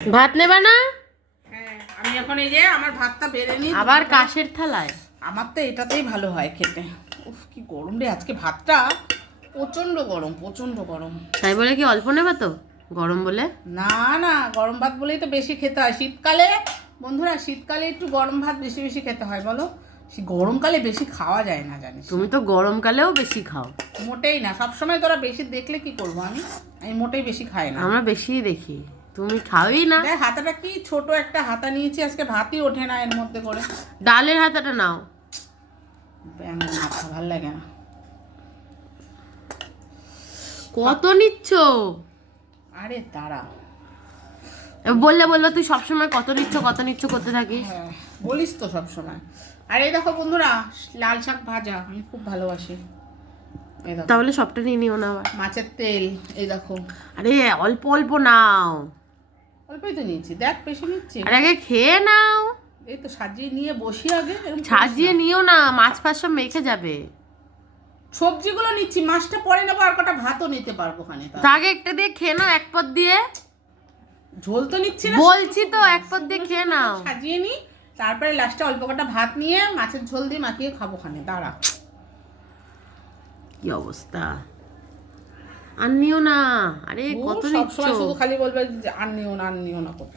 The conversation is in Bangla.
ভাত নেবা না? হ্যাঁ, আমি এখন এই যে আমার ভাতটা বেড়ে নিই। আবার কাশের থালায়? আমার তো এটাতেই ভালো হয় খেতে। উফ কি গরম রে, আজকে ভাতটা প্রচন্ড গরম, প্রচন্ড গরম। তাই বলে কি অল্প নেবা তো? গরম বলে? না না, গরম ভাত বলেই তো বেশি খেতে হয় শীতকালে। বন্ধুরা, শীতকালে একটু গরম ভাত বেশি বেশি খেতে হয় বলো। গরমকালে বেশি খাওয়া যায় না জানিস। তুমি তো গরমকালেও বেশি খাও। মোটেই না, সবসময় তোরা বেশি দেখলে কি করবো আমি। আমি মোটেই বেশি খাই না। আমরা বেশিই দেখি, তুমি খাওই না। দেখ হাতাটা কি ছোট একটা হাতা নিয়েছি, আজকে ভাতই ওঠে না এর মধ্যে করে। ডালের হাতাটা নাও। আমার মাথা ভাল লাগে না। কত নিচ্ছ? আরে দাঁড়া, বললে তুই সবসময় কত নিচ্ছ করতে থাকিস। হ্যাঁ বলিস তো সব সময়। আর এই দেখো বন্ধুরা, লাল শাক ভাজা আমি খুব ভালোবাসি। এই দেখো তাহলে সবটা নিয়ে নিও না আবার। মাছের তেল, এই দেখো। আরে অল্প অল্প নাও। অল্পই তো নিয়েছি, দেখ বেশি নিচ্ছি। আরে আগে খেয়ে নাও। এই তো সাজিয়ে নিয়ে বসি আগে, এরকম করিস সাজিয়ে না। নিও না, মাছ ফাছ সব মেখে যাবে। সবজিগুলো নিচ্ছি, মাছটা পরে নেবো, আর কটা ভাতও নিতে পারবো খানে। তা আগে একটা দিয়ে খেয়ে নাও, এক পদ দিয়ে। ঝোল তো নিচ্ছি না, বলছি তো এক পদ দিয়ে খেয়ে নাও। সাজিয়ে নি, তারপরে লাস্টে অল্প কটা ভাত নিয়ে মাছের ঝোল দিয়ে মাখিয়ে খাবো খানে। দাঁড়া, কি অবস্থা! আর নিও না। আরে কত নিচ্ছ? সবসময় শুধু খালি বলবে যে আর নিও না, আর নিও না করতে।